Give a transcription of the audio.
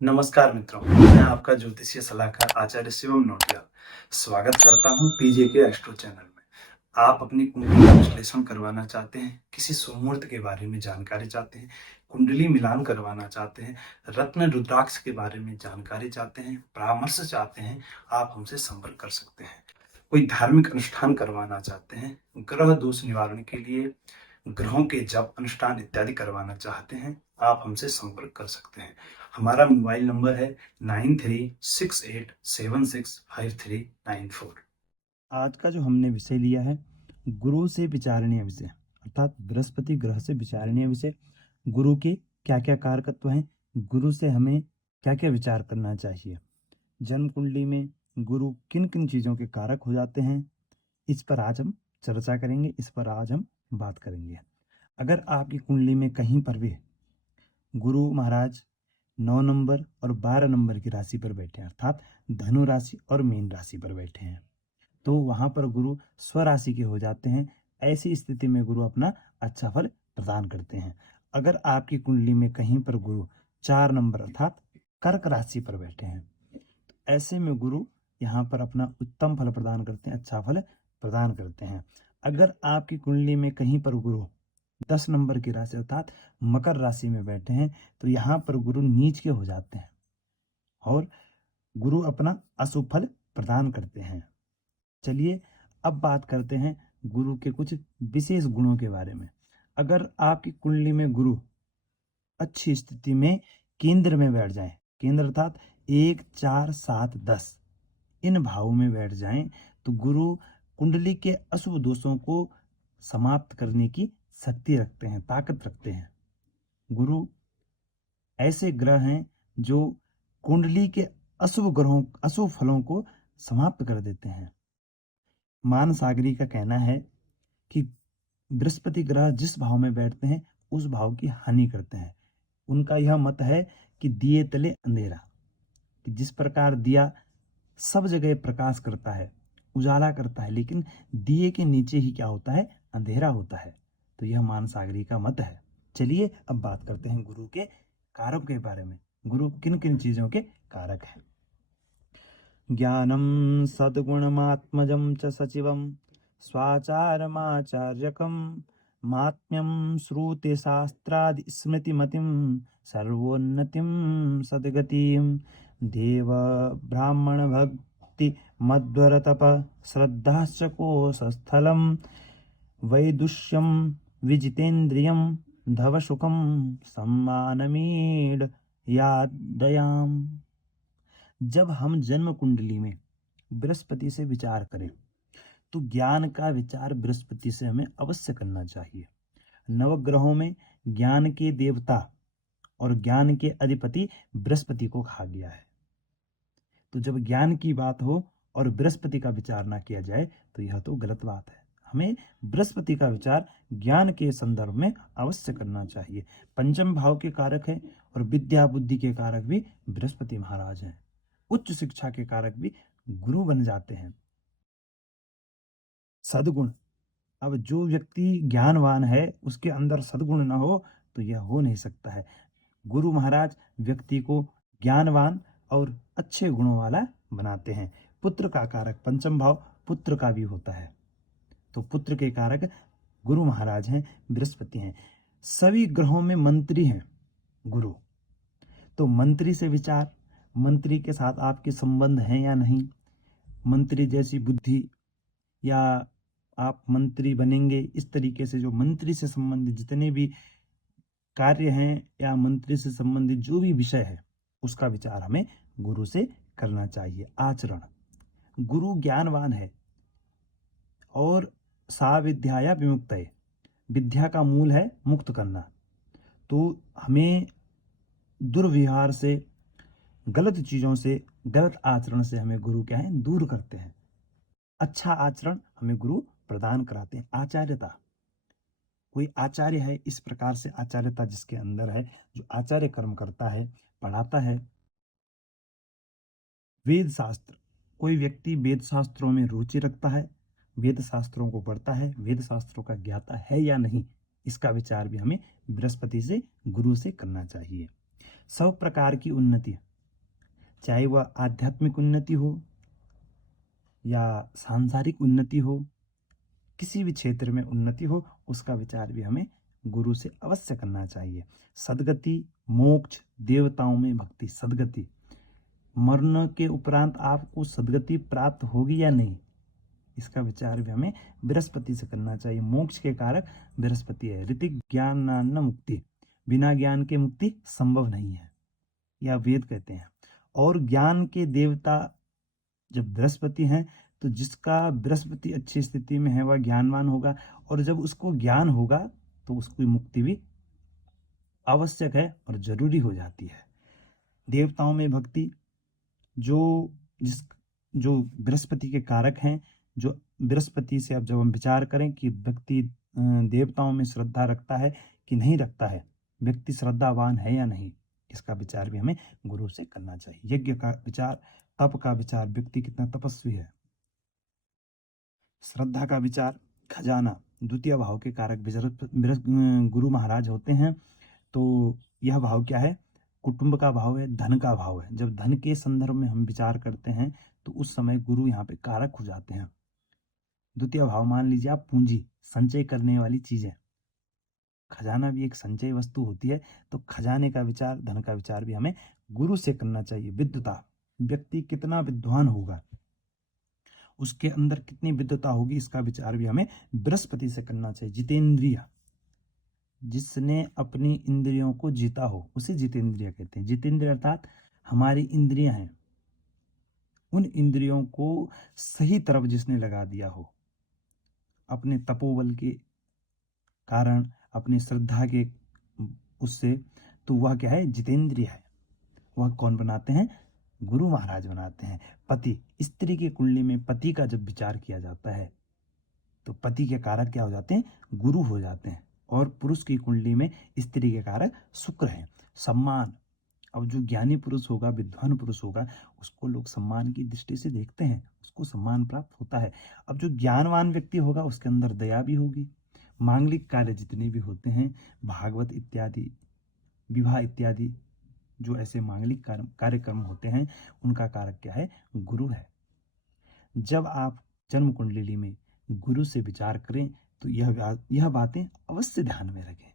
नमस्कार मित्रों, मैं आपका ज्योतिषीय सलाहकार आचार्य शिवम नोटियाल स्वागत करता हूं पीजे के एस्ट्रो चैनल में। आप अपनी कुंडली का विश्लेषण करवाना चाहते हैं, किसी शुभ के बारे में जानकारी चाहते हैं, कुंडली मिलान करवाना चाहते हैं, रत्न रुद्राक्ष के बारे में जानकारी चाहते हैं, परामर्श चाहते हैं, आप हमसे संपर्क कर सकते हैं। कोई धार्मिक अनुष्ठान करवाना चाहते हैं, ग्रह दोष निवारण के लिए ग्रहों के जप अनुष्ठान इत्यादि करवाना चाहते हैं, आप हमसे संपर्क कर सकते हैं। हमारा मोबाइल नंबर है 9368765394। आज का जो हमने विषय लिया है, गुरु से विचारणीय विषय, अर्थात बृहस्पति ग्रह से विचारणीय विषय। गुरु के क्या क्या कारकत्व हैं, गुरु से हमें क्या क्या विचार करना चाहिए, जन्म कुंडली में गुरु किन किन चीज़ों के कारक हो जाते हैं, इस पर आज हम चर्चा करेंगे, इस पर आज हम बात करेंगे। अगर आपकी कुंडली में कहीं पर भी गुरु महाराज 9 नंबर और 12 नंबर की राशि पर बैठे हैं, अर्थात धनु राशि और मीन राशि पर बैठे हैं, तो वहां पर गुरु स्वराशि के हो जाते हैं। ऐसी स्थिति में गुरु अपना अच्छा फल प्रदान करते हैं। अगर आपकी कुंडली में कहीं पर गुरु 4 नंबर अर्थात कर्क राशि पर बैठे हैं, तो ऐसे में गुरु यहाँ पर अपना उत्तम फल प्रदान करते हैं, अच्छा फल प्रदान करते हैं। अगर आपकी कुंडली में कहीं पर गुरु 10 नंबर की राशि अर्थात मकर राशि में बैठे हैं, तो यहाँ पर गुरु नीच के हो जाते हैं और गुरु अपना अशुभ फल प्रदान करते हैं। चलिए अब बात करते हैं गुरु के कुछ विशेष गुणों के बारे में। अगर आपकी कुंडली में गुरु अच्छी स्थिति में केंद्र में बैठ जाएं, केंद्र अर्थात 1, 4, 7, 10 इन भावों में बैठ जाएं, तो गुरु कुंडली के अशुभ दोषों को समाप्त करने की शक्ति रखते हैं, ताकत रखते हैं। गुरु ऐसे ग्रह हैं जो कुंडली के अशुभ फलों को समाप्त कर देते हैं। मान सागरी का कहना है कि बृहस्पति ग्रह जिस भाव में बैठते हैं उस भाव की हानि करते हैं। उनका यह मत है कि दिए तले अंधेरा, कि जिस प्रकार दिया सब जगह प्रकाश करता है, उजाला करता है, लेकिन दिए के नीचे ही क्या होता है, अंधेरा होता है। तो यह मान सागरी का मत है। चलिए अब बात करते हैं गुरु के कारक के बारे में। गुरु किन किन चीजों के कारक हैं? ज्ञानम सद्गुणमात्मजं च सचिवं स्वाचारमाचार्यकं महात्म्यं श्रुतिशास्त्रादि स्मृतिमतिं सर्वोन्नतिं सद्गतिं देव ब्राह्मण भक्ति मध्वरतप श्रद्धाश्च कोशस्थलं वैदुष्यं विजितेन्द्रियं धवसुखं सम्मानमीड यादयाम। जब हम जन्म कुंडली में बृहस्पति से विचार करें, तो ज्ञान का विचार बृहस्पति से हमें अवश्य करना चाहिए। नवग्रहों में ज्ञान के देवता और ज्ञान के अधिपति बृहस्पति को कहा गया है। तो जब ज्ञान की बात हो और बृहस्पति का विचार ना किया जाए, तो यह तो गलत बात है। हमें बृहस्पति का विचार ज्ञान के संदर्भ में अवश्य करना चाहिए। पंचम भाव के कारक है और विद्या बुद्धि के कारक भी बृहस्पति महाराज हैं। उच्च शिक्षा के कारक भी गुरु बन जाते हैं। सद्गुण, अब जो व्यक्ति ज्ञानवान है उसके अंदर सद्गुण ना हो तो यह हो नहीं सकता है। गुरु महाराज व्यक्ति को ज्ञानवान और अच्छे गुणों वाला बनाते हैं। पुत्र का कारक पंचम भाव पुत्र का भी होता है, तो पुत्र के कारक गुरु महाराज हैं, बृहस्पति हैं। सभी ग्रहों में मंत्री हैं गुरु, तो मंत्री से विचार, मंत्री के साथ आपके संबंध हैं या नहीं, मंत्री जैसी बुद्धि या आप मंत्री बनेंगे, इस तरीके से जो मंत्री से संबंधित जितने भी कार्य हैं या मंत्री से संबंधित जो भी विषय है उसका विचार हमें गुरु से करना चाहिए। आचरण, गुरु ज्ञानवान है और सा विद्याया विमुक्तये, विद्या का मूल है मुक्त करना, तो हमें दुर्व्यवहार से, गलत चीज़ों से, गलत आचरण से हमें गुरु क्या है, दूर करते हैं। अच्छा आचरण हमें गुरु प्रदान कराते हैं। आचार्यता, कोई आचार्य है, इस प्रकार से आचार्यता जिसके अंदर है, जो आचार्य कर्म करता है, पढ़ाता है। वेद शास्त्र, कोई व्यक्ति वेद शास्त्रों में रुचि रखता है, वेद शास्त्रों को पढ़ता है, वेद शास्त्रों का ज्ञाता है या नहीं, इसका विचार भी हमें बृहस्पति से, गुरु से करना चाहिए। सब प्रकार की उन्नति, चाहे वह आध्यात्मिक उन्नति हो या सांसारिक उन्नति हो, किसी भी क्षेत्र में उन्नति हो, उसका विचार भी हमें गुरु से अवश्य करना चाहिए। सद्गति, मोक्ष, देवताओं में भक्ति। सद्गति, मरने के उपरांत आपको सद्गति प्राप्त होगी या नहीं, इसका विचार भी हमें बृहस्पति से करना चाहिए। मोक्ष के कारक बृहस्पति है। ऋतिक ज्ञानान्न मुक्ति, बिना ज्ञान के मुक्ति संभव नहीं है, यह वेद कहते हैं। और ज्ञान के देवता जब बृहस्पति हैं, तो जिसका बृहस्पति अच्छी स्थिति में है वह ज्ञानवान होगा, और जब उसको ज्ञान होगा तो उसकी मुक्ति भी आवश्यक है और जरूरी हो जाती है। देवताओं में भक्ति, जो बृहस्पति के कारक हैं, जो बृहस्पति से अब जब हम विचार करें कि व्यक्ति देवताओं में श्रद्धा रखता है कि नहीं रखता है, व्यक्ति श्रद्धावान है या नहीं, इसका विचार भी हमें गुरु से करना चाहिए। यज्ञ का विचार, तप का विचार, व्यक्ति कितना तपस्वी है। श्रद्धा का विचार, खजाना, द्वितीय भाव के कारक गुरु महाराज होते हैं। तो यह भाव क्या है? कुटुंब का भाव है, धन का भाव है। जब धन के संदर्भ में हम विचार करते हैं तो उस समय गुरु यहाँ पे कारक हो जाते हैं। द्वितीय भाव मान लीजिए आप पूंजी, संचय करने वाली चीजें, खजाना भी एक संचय वस्तु होती है, तो खजाने का विचार, धन का विचार भी हमें गुरु से करना चाहिए। विद्वता, व्यक्ति कितना विद्वान होगा, उसके अंदर कितनी विद्वता होगी, इसका विचार भी हमें बृहस्पति से करना चाहिए। जितेंद्रिय, जिसने अपनी इंद्रियों को जीता हो उसे जितेंद्रिय कहते हैं। जितेंद्रिय अर्थात हमारी इंद्रियां हैं, उन इंद्रियों को सही तरफ जिसने लगा दिया हो अपने तपोबल के कारण, अपनी श्रद्धा के उससे, तो वह क्या है? जितेंद्रिय है। वह कौन बनाते हैं? गुरु महाराज बनाते हैं। पति, स्त्री की कुंडली में पति का जब विचार किया जाता है तो पति के कारक क्या हो जाते हैं? गुरु हो जाते हैं। और पुरुष की कुंडली में स्त्री के कारक शुक्र हैं। सम्मान, अब जो ज्ञानी पुरुष होगा, विद्वान पुरुष होगा, उसको लोग सम्मान की दृष्टि से देखते हैं, उसको सम्मान प्राप्त होता है। अब जो ज्ञानवान व्यक्ति होगा उसके अंदर दया भी होगी। मांगलिक कार्य जितने भी होते हैं, भागवत इत्यादि, विवाह इत्यादि, जो ऐसे मांगलिक कार्यक्रम होते हैं, उनका कारक क्या है? गुरु है। जब आप जन्म कुंडली में गुरु से विचार करें तो यह बातें अवश्य ध्यान में रखें।